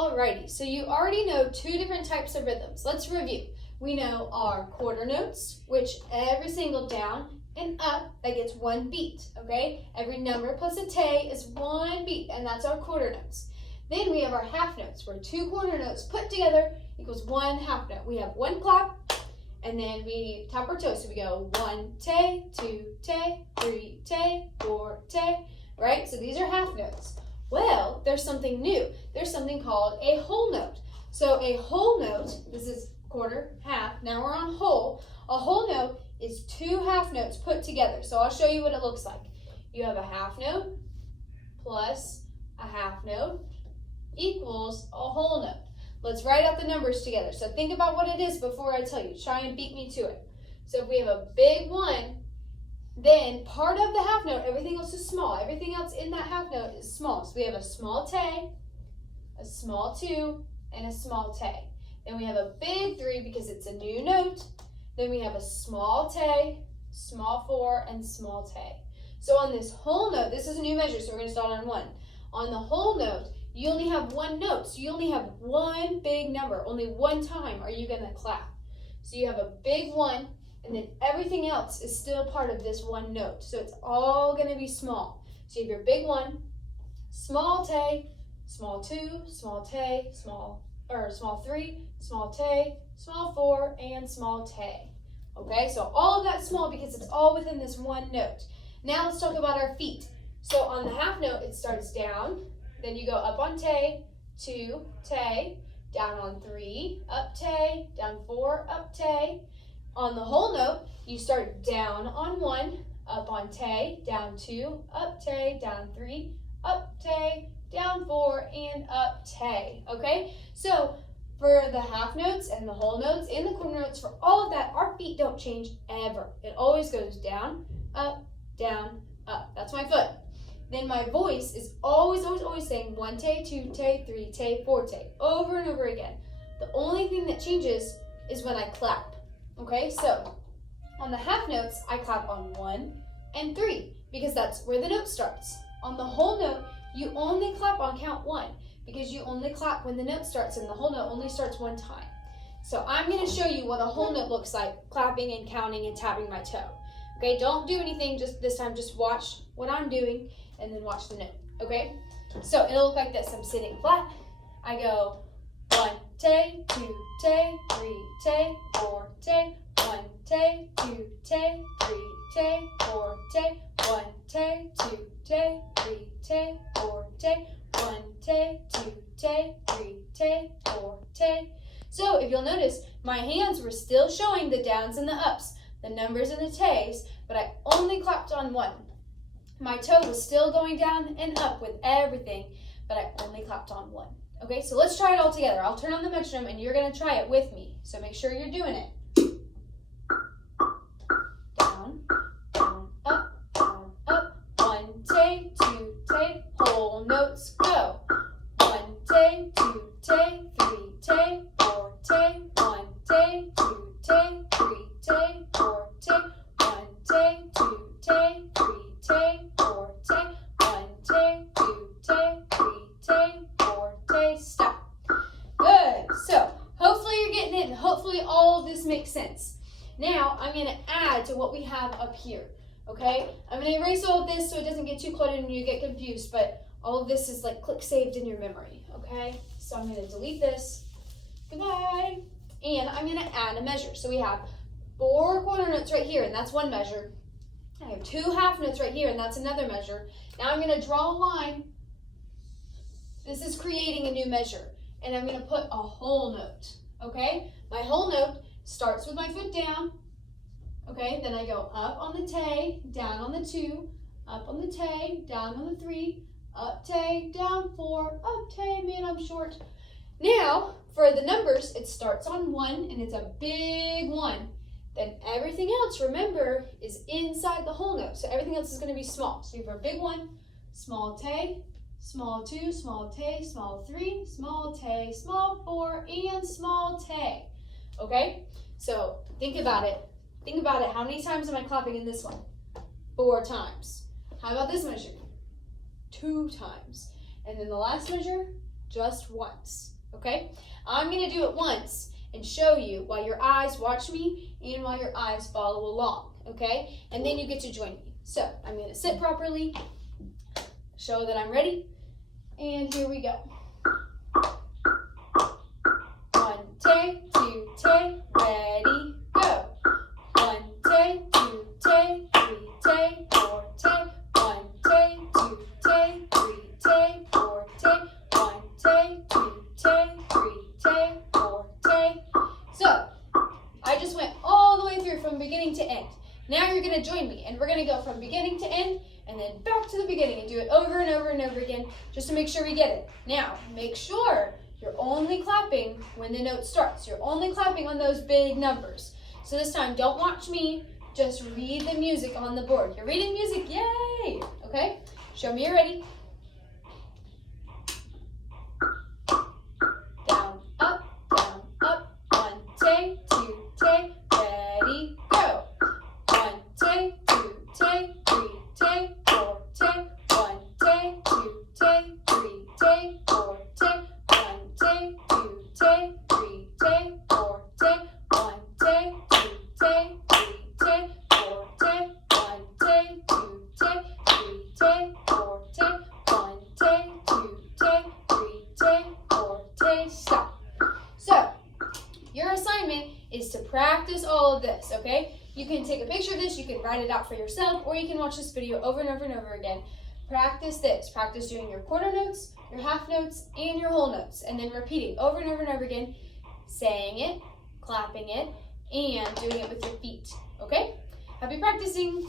Alrighty, so you already know two different types of rhythms. Let's review. We know our quarter notes, which every single down and up, that gets one beat, okay? Every number plus a te is one beat, and that's our quarter notes. Then we have our half notes, where two quarter notes put together equals one half note. We have one clap, and then we tap our toes. So we go 1 te, 2 te, 3 te, 4 te, right? So these are half notes. Well, there's something new. There's something called a whole note. So a whole note, this is quarter, half, now we're on whole. A whole note is two half notes put together. So I'll show you what it looks like. You have a half note plus a half note equals a whole note. Let's write out the numbers together. So think about what it is before I tell you. Try and beat me to it. So if we have a big one, then part of the half note, everything else is small. Everything else in that half note is small. So we have a small te, a small 2, and a small te. Then we have a big 3 because it's a new note. Then we have a small te, small 4, and small te. So on this whole note, this is a new measure, so we're going to start on 1. On the whole note, you only have one note, so you only have one big number. Only one time are you going to clap. So you have a big 1, and then everything else is still part of this one note. So it's all going to be small. So you have your big 1, small te, small 2, small te, small 3, small te, small 4, and small te. Okay, so all of that's small because it's all within this one note. Now let's talk about our feet. So on the half note, it starts down, then you go up on te, 2, te, down on 3, up te, down 4, up te. On the whole note, you start down on 1, up on te, down 2, up te, down 3, up te, down 4, and up te. Okay, so for the half notes and the whole notes and the quarter notes, for all of that, our feet don't change ever. It always goes down, up, down, up. That's my foot. Then my voice is always saying 1 te, 2 te, 3 te, 4 te, over and over again. The only thing that changes is when I clap. Okay, so on the half notes, I clap on 1 and 3 because that's where the note starts. On the whole note, you only clap on count 1 because you only clap when the note starts, and the whole note only starts one time. So I'm going to show you what a whole note looks like, clapping and counting and tapping my toe. Okay, don't do anything just this time, just watch what I'm doing and then watch the note, okay? So it'll look like this. I'm sitting flat. I go 1 te, 2 te, 3 te, 4 te, 1 te, 2 te, 3 te, 4 te, 1 te, 2 te, 3 te, 4 te, 1 te, 2 te, 3 te, 4 te. So if you'll notice, my hands were still showing the downs and the ups, the numbers and the tes, but I only clapped on 1. My toe was still going down and up with everything, but I only clapped on 1. Okay, so let's try it all together. I'll turn on the metronome and you're going to try it with me. So make sure you're doing it. Down, down, up, 1 te, 2 te, whole notes go. 1 te, 2 te, 3 te, 4 te, 1 te, 2 te, 3 te, 4 te, 1 te, 2 te, 3 te, 4 te, 1 te, 2 te, 3 te, 4 te, stop. Good. So hopefully you're getting it, and hopefully all of this makes sense. Now I'm going to add to what we have up here. Okay, I'm going to erase all of this so it doesn't get too cluttered and you get confused, but all of this is like click saved in your memory. Okay, so I'm going to delete this. Goodbye. And I'm going to add a measure. So we have 4 quarter notes right here, and that's one measure. I have 2 half notes right here, and that's another measure. Now I'm going to draw a line. This is creating a new measure, and I'm going to put a whole note. Okay, my whole note starts with my foot down. Okay, then I go up on the te, down on the 2, up on the te, down on the 3, up te, down 4, up te, man, I'm short. Now, for the numbers, it starts on 1, and it's a big 1. Then everything else, remember, is inside the whole note. So everything else is going to be small. So you have a big 1, small te, small 2, small te, small 3, small te, small 4, and small te. Okay, so think about it. Think about it. How many times am I clapping in this one? 4 times. How about this measure? 2 times. And then the last measure, just once, okay? I'm gonna do it once and show you while your eyes watch me and while your eyes follow along, okay? And then you get to join me. So I'm gonna sit properly, show that I'm ready, and here we go. 1 take, 2 take, ready, go. 1 take, 2 take, 3 take, 4 take. 1 take, 2 take, 3 take, 4 take. 1 take, 2 take, 3 take, 4 take. So I just went all the way through from beginning to end. Now you're gonna join me and we're gonna go from beginning to end and then back to the beginning and do it over and over and over again just to make sure we get it. Now, make sure you're only clapping when the note starts. You're only clapping on those big numbers. So this time, don't watch me, just read the music on the board. You're reading music, yay! Okay, show me you're ready. Down, up, 1 take, 2 take, ready, go. 1 take, 2 take, 3 take, 4 take. 1 take, 2 take, 3 take, 4 take. 1 take, 2 take, 3 take, 4 take. 1 take, 2 take, 3 take, 4 take. 1 take, 2 take, 3 take, 4 take. 1 take, 2 take, 3 take, 4 take. Stop. So, your assignment is to practice all of this, okay? You can take a picture of this, you can write it out for yourself, or you can watch this video over and over and over again. Practice this. Practice doing your quarter notes, your half notes, and your whole notes, and then repeating over and over and over again, saying it, clapping it, and doing it with your feet, okay? Happy practicing!